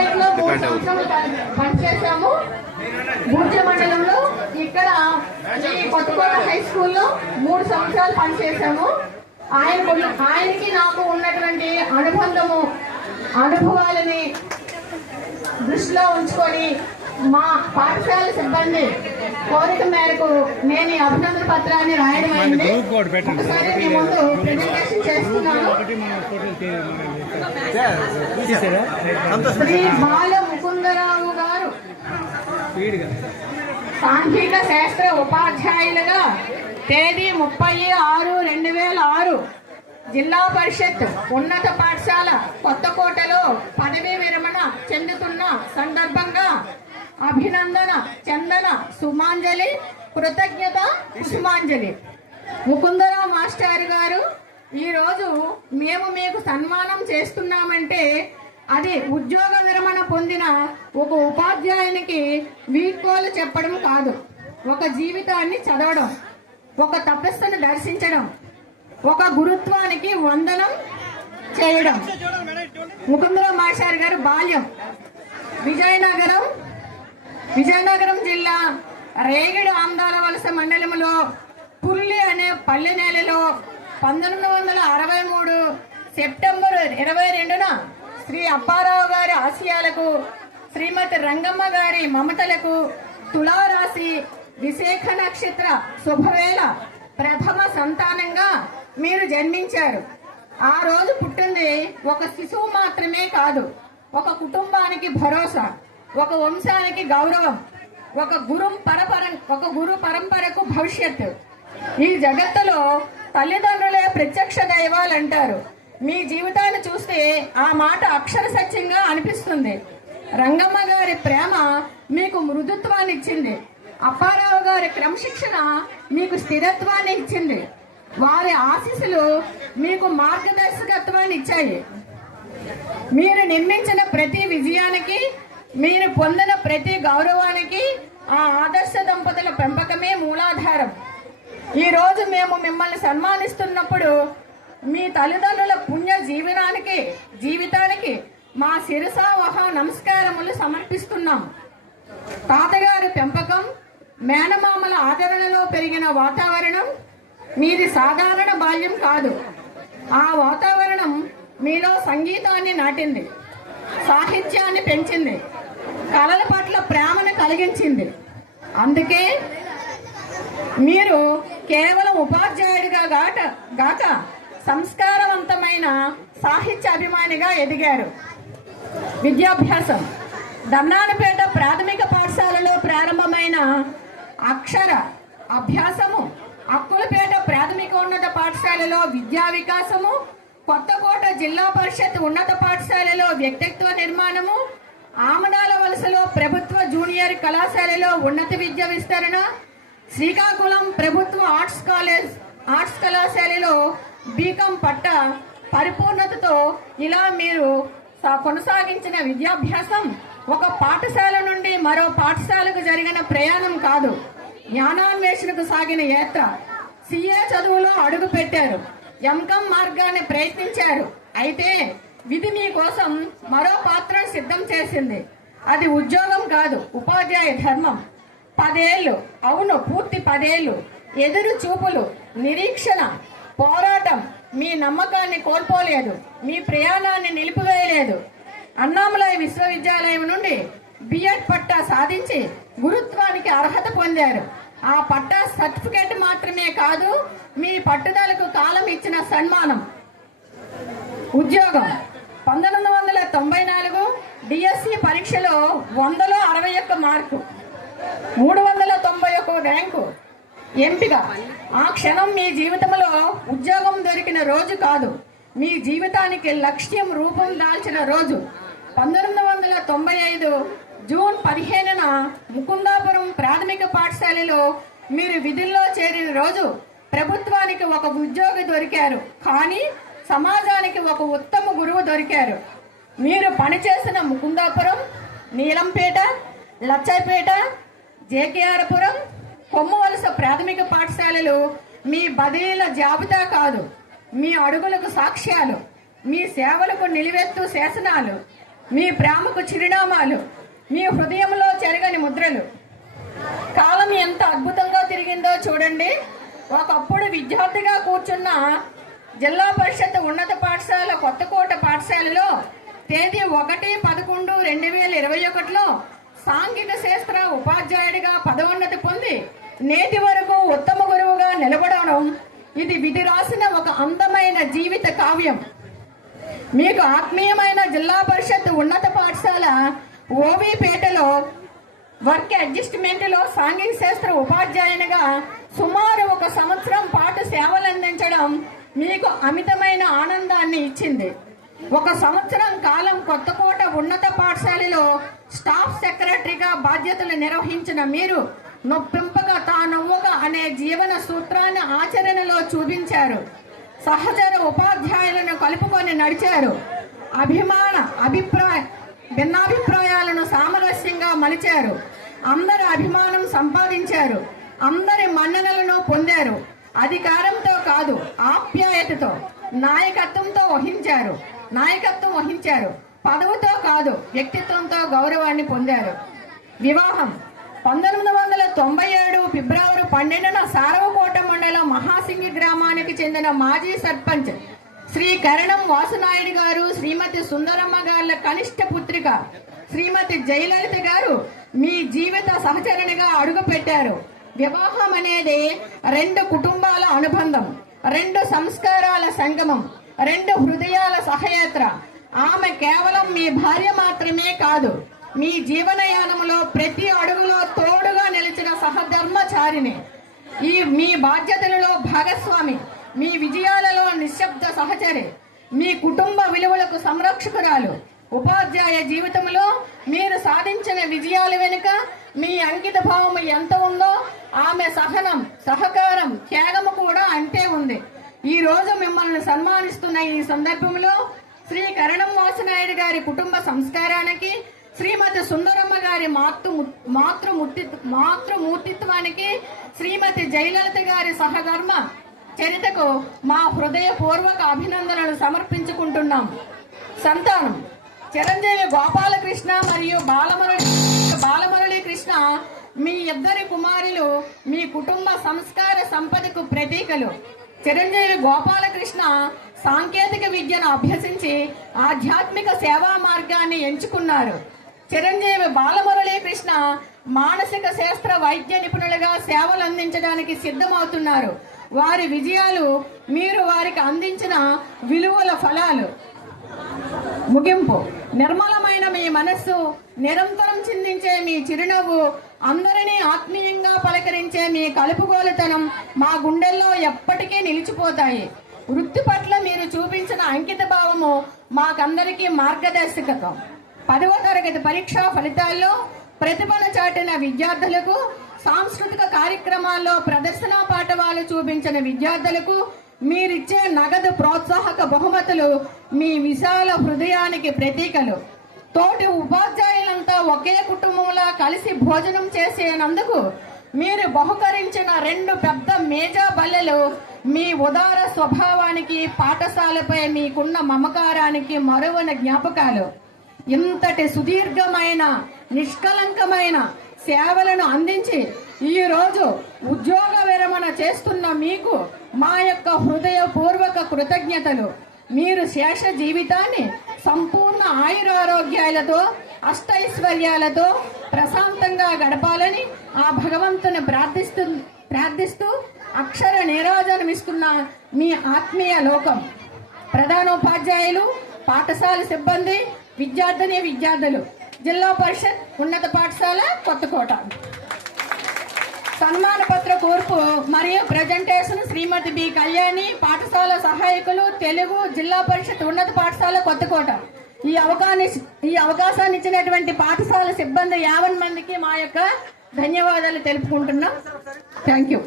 నర్సంపేటలో 3 సంవత్సరాలు పనిచేశాము. బూర్జ మండలంలో ఇక్కడ ఈ కొత్తకోట హై స్కూల్లో 3 సంవత్సరాలు పనిచేశాము. ఆయనకి నాకు ఉన్నటువంటి అనుభవాలని దృష్టిలో ఉంచుకొని మా పాఠశాల సిబ్బంది కోరిక మేరకు నేను ఈ అభినందన పత్రాన్ని రాయడం అయింది. ఒకసారి మీ ముందు ప్రెజెంటేషన్ చేస్తున్నాను. శ్రీ బాల ముకుందరావు గారు సాంఘిక శాస్త్ర ఉపాధ్యాయులుగా తేదీ 30/6/2006 జిల్లా పరిషత్ ఉన్నత పాఠశాల కొత్తకోటలో పదవీ విరమణ చెందుతున్న సందర్భంగా అభినందన చందన సుమాంజలి, కృతజ్ఞత కుసుమాంజలి. ముకుందరావు మాస్టర్ గారు, ఈరోజు మేము మీకు సన్మానం చేస్తున్నామంటే అది ఉద్యోగ విరమణ పొందిన ఒక ఉపాధ్యాయునికి వీడ్కోలు చెప్పడం కాదు, ఒక జీవితాన్ని చదవడం, ఒక తపస్సును దర్శించడం, ఒక గురుత్వానికి వందనం చేయడం. ముకుందరావు మాస్టర్ గారు బాల్యం విజయనగరం జిల్లా రేగిడి ఆందాల వలస మండలంలో పుల్లి అనే పల్లె నేలలో 1963 సెప్టెంబర్ 22న శ్రీ అప్పారావు గారి ఆశయాలకు, శ్రీమతి రంగమ్మ గారి మమతలకు తులారాశి విశాఖ నక్షత్ర శుభవేళ ప్రథమ సంతానంగా మీరు జన్మించారు. ఆ రోజు పుట్టింది ఒక శిశువు మాత్రమే కాదు, ఒక కుటుంబానికి భరోసా, ఒక వంశానికి గౌరవం, ఒక గురు పరంపరకు భవిష్యత్తు. ఈ జగత్తులో తల్లిదండ్రులే ప్రత్యక్ష దైవాలు అంటారు. మీ జీవితాన్ని చూస్తే ఆ మాట అక్షర సత్యంగా అనిపిస్తుంది. రంగమ్మ గారి ప్రేమ మీకు మృదుత్వాన్ని ఇచ్చింది. అప్పారావు గారి క్రమశిక్షణ మీకు స్థిరత్వాన్ని ఇచ్చింది. వారి ఆశీస్సులు మీకు మార్గదర్శకత్వాన్ని ఇచ్చాయి. మీరు నిర్మించిన ప్రతి విజయానికి, మీరు పొందిన ప్రతి గౌరవానికి ఆ ఆదర్శ దంపతుల పెంపకమే మూలాధారం. ఈ రోజు మేము మిమ్మల్ని సన్మానిస్తున్నప్పుడు మీ తల్లిదండ్రుల పుణ్య జీవితానికి మా శిరసావహ నమస్కారములు సమర్పిస్తున్నాం. తాతగారి పెంపకం, మేనమామల ఆదరణలో పెరిగిన వాతావరణం మీది సాధారణ బాల్యం కాదు. ఆ వాతావరణం మీలో సంగీతాన్ని నాటింది, సాహిత్యాన్ని పెంచింది, కళల పట్ల ప్రేమను కలిగించింది. అందుకే మీరు కేవలం ఉపాధ్యాయుడిగా గాక సంస్కారవంతమైన సాహిత్య అభిమానిగా ఎదిగారు. విద్యాభ్యాసం దమ్నానపేట ప్రాథమిక పాఠశాలలో ప్రారంభమైన అక్షర అభ్యాసము, అక్కులపేట ప్రాథమికోన్నత పాఠశాలలో విద్యా వికాసము, కొత్తకోట జిల్లా పరిషత్ ఉన్నత పాఠశాలలో వ్యక్తిత్వ నిర్మాణము, ఆమదాల వలసలో ప్రభుత్వ జూనియర్ కళాశాలలో ఉన్నత విద్య విస్తరణ, శ్రీకాకుళం ప్రభుత్వ ఆర్ట్స్ కళాశాలలో బీకాం పట్ట పరిపూర్ణతతో ఇలా మీరు కొనసాగించిన విద్యాభ్యాసం ఒక పాఠశాల నుండి మరో పాఠశాలకు జరిగిన ప్రయాణం కాదు, జ్ఞానాన్వేషణకు సాగిన యాత్ర. సిఏ చదువులో అడుగు పెట్టారు, ఎంకాం మార్గాన్ని ప్రయత్నించారు. అయితే విధి మీ కోసం మరో పాత్రను సిద్ధం చేసింది. అది ఉద్యోగం కాదు, ఉపాధ్యాయ ధర్మం. 10 ఏళ్ళు, అవును పూర్తి 10 ఏళ్ళు ఎదురు చూపులు, నిరీక్షణ, పోరాటం మీ నమ్మకాన్ని కోల్పోలేదు, మీ ప్రయాణాన్ని నిలిపివేయలేదు. అన్నామలై విశ్వవిద్యాలయం నుండి బిఎడ్ పట్టా సాధించి గురుత్వానికి అర్హత పొందారు. ఆ పట్టా సర్టిఫికేట్ మాత్రమే కాదు, మీ పట్టుదలకు కాలం ఇచ్చిన సన్మానం. ఉద్యోగం 1994 డిఎస్సి పరీక్షలో 100లో 61 మార్కు, 391 ర్యాంకు, ఎంపిక. ఆ క్షణం మీ జీవితంలో ఉద్యోగం దొరికిన రోజు కాదు, మీ జీవితానికి లక్ష్యం రూపం దాల్చిన రోజు. 1995 జూన్ 15న ముకుందాపురం ప్రాథమిక పాఠశాలలో మీరు విధుల్లో చేరిన రోజు ప్రభుత్వానికి ఒక ఉద్యోగి దొరికారు, కానీ సమాజానికి ఒక ఉత్తమ గురువు దొరికారు. మీరు పనిచేసిన ముకుందాపురం, నీలంపేట, లచ్చైపేట, జేకేఆర్పురం, కొమ్మవలస ప్రాథమిక పాఠశాలలు మీ బదిలీల జాబితా కాదు, మీ అడుగులకు సాక్ష్యాలు, మీ సేవలకు నిలువెత్తు శాసనాలు. మీ ప్రేమకు చిరునామాలు, మీ హృదయంలో చెరగని ముద్రలు. కాలం ఎంత అద్భుతంగా తిరిగిందో చూడండి. ఒకప్పుడు విద్యార్థిగా కూర్చున్న జిల్లా పరిషత్ ఉన్నత పాఠశాల కొత్తకోట పాఠశాలలో తేదీ 1/11/2021లో సాంఘిక శాస్త్ర ఉపాధ్యాయుడిగా పదోన్నతి పొంది నేటి వరకు ఉత్తమ గురువుగా నిలబడడం ఇది విధి రాసిన ఒక అందమైన జీవిత కావ్యం. మీకు ఆత్మీయమైన జిల్లా పరిషత్ ఉన్నత పాఠశాల ఓవీపేటలో వర్క్ అడ్జస్ట్మెంట్లో సాంఘిక శాస్త్ర ఉపాధ్యాయునిగా సుమారు 1 సంవత్సరం పాటు సేవలందించడం మీకు అమితమైన ఆనందాన్ని ఇచ్చింది. 1 సంవత్సరం కాలం కొత్తకోట ఉన్నత పాఠశాలలో స్టాఫ్ సెక్రటరీగా బాధ్యతలు నిర్వహించిన మీరు నొప్పింపగా తానవ్వగా అనే జీవన సూత్రాన్ని ఆచరణలో చూపించారు. సహచర ఉపాధ్యాయులను కలుపుకొని నడిచారు. భిన్నాభిప్రాయాలను సామరస్యంగా మలిచారు. అందరి అభిమానం సంపాదించారు. అందరి మన్ననలను పొందారు. అధికారంతో కాదు, ఆప్యాయతతో నాయకత్వం వహించారు. పదవితో కాదు, వ్యక్తిత్వంతో గౌరవాన్ని పొందారు. వివాహం 1997 ఫిబ్రవరి 12న సారవకోట మండలం మహాసింగి గ్రామానికి చెందిన మాజీ సర్పంచ్ శ్రీ కరణం వాసునాయుడు గారు, శ్రీమతి సుందరమ్మ గారి కనిష్ట పుత్రిక శ్రీమతి జయలలిత గారు మీ జీవిత సహచరునిగా అడుగుపెట్టారు. వివాహం అనేది 2 కుటుంబాల అనుబంధం, 2 సంస్కారాల సంగమం, 2 హృదయాల సహయాత్ర. ఆమె కేవలం మీ భార్య మాత్రమే కాదు, మీ జీవనయానంలో ప్రతి అడుగులో తోడుగా నిలిచిన సహధర్మచారిని, మీ బాధ్యతలలో భాగస్వామి, మీ విజయాలలో నిశ్శబ్ద సహచరి, మీ కుటుంబ విలువలకు సంరక్షకురాలు. ఉపాధ్యాయ జీవితంలో మీరు సాధించిన విజయాల వెనుక మీ అంకిత భావం ఎంత ఉందో ఆమె సహనం, సహకారం, త్యాగము కూడా అంతే ఉంది. ఈ రోజు మిమ్మల్ని సన్మానిస్తున్న ఈ సందర్భంలో శ్రీ కరణం వాసునాయుడు గారి కుటుంబ సంస్కారానికి, శ్రీమతి సుందరమ్మ గారి మాతృమూర్తిత్వానికి, శ్రీమతి జయలలిత గారి సహధర్మ చరితకు మా హృదయపూర్వక అభినందనలు సమర్పించుకుంటున్నాం. సంతానం చిరంజీవి గోపాలకృష్ణ మరియు బాలమురళీ కృష్ణ మీ ఇద్దరి కుమారులు మీ కుటుంబ సంస్కార సంపదకు ప్రతీకలు. చిరంజీవి గోపాలకృష్ణ సాంకేతిక విద్యను అభ్యసించి ఆధ్యాత్మిక సేవా మార్గాన్ని ఎంచుకున్నారు. చిరంజీవి బాలమురళీ కృష్ణ మానసిక శాస్త్ర వైద్య నిపుణులుగా సేవలు అందించడానికి సిద్ధమవుతున్నారు. వారి విజయాలు మీరు వారికి అందించిన విలువల ఫలాలు. ముగింపు: నిర్మలమైన మీ మనస్సు, నిరంతరం చిందించే మీ చిరునవ్వు, అందరినీ ఆత్మీయంగా పలకరించే మీ కలుపుగోలుతనం మా గుండెల్లో ఎప్పటికీ నిలిచిపోతాయి. వృత్తి పట్ల మీరు చూపించిన అంకిత భావము మాకందరికీ మార్గదర్శకత్వం. 10వ తరగతి పరీక్షా ఫలితాల్లో ప్రతిభను చాటిన విద్యార్థులకు, సాంస్కృతిక కార్యక్రమాల్లో ప్రదర్శనా పాఠవాలు చూపించిన విద్యార్థులకు మీరిచ్చే నగదు ప్రోత్సాహక బహుమతులు మీ విశాల హృదయానికి ప్రతీకలు. తోటి ఉపాధ్యాయులంతా ఒకే కుటుంబంలా కలిసి భోజనం చేసేనందుకు మీరు బహుకరించిన 2 పెద్ద మేజా బల్లెలు మీ ఉదార స్వభావానికి, పాఠశాలపై మీకున్న మమకారానికి మరువన జ్ఞాపకాలు. ఇంతటి సుదీర్ఘమైన, నిష్కలంకమైన సేవలను అందించి ఈ రోజు ఉద్యోగ విరమణ చేస్తున్న మీకు మా యొక్క హృదయపూర్వక కృతజ్ఞతలు. మీరు శేష జీవితాన్ని సంపూర్ణ ఆయురారోగ్యాలతో, అష్టైశ్వర్యాలతో ప్రశాంతంగా గడపాలని ఆ భగవంతుని ప్రార్థిస్తూ అక్షర నీరాజనమిస్తున్న మీ ఆత్మీయ లోకం. ప్రధానోపాధ్యాయులు, పాఠశాల సిబ్బంది, విద్యార్థులు, జిల్లా పరిషత్ ఉన్నత పాఠశాల కొత్తకోట. సన్మాన పత్ర కూర్పు మరియు ప్రజెంటేషన్ శ్రీమతి బి కళ్యాణి, పాఠశాల సహాయకులు, తెలుగు, జిల్లా పరిషత్ ఉన్నత పాఠశాల కొత్తకోట. ఈ అవకాశాన్ని ఇచ్చినటువంటి పాఠశాల సిబ్బంది 50 మందికి మా యొక్క ధన్యవాదాలు తెలుపుకుంటున్నాం. Thank you.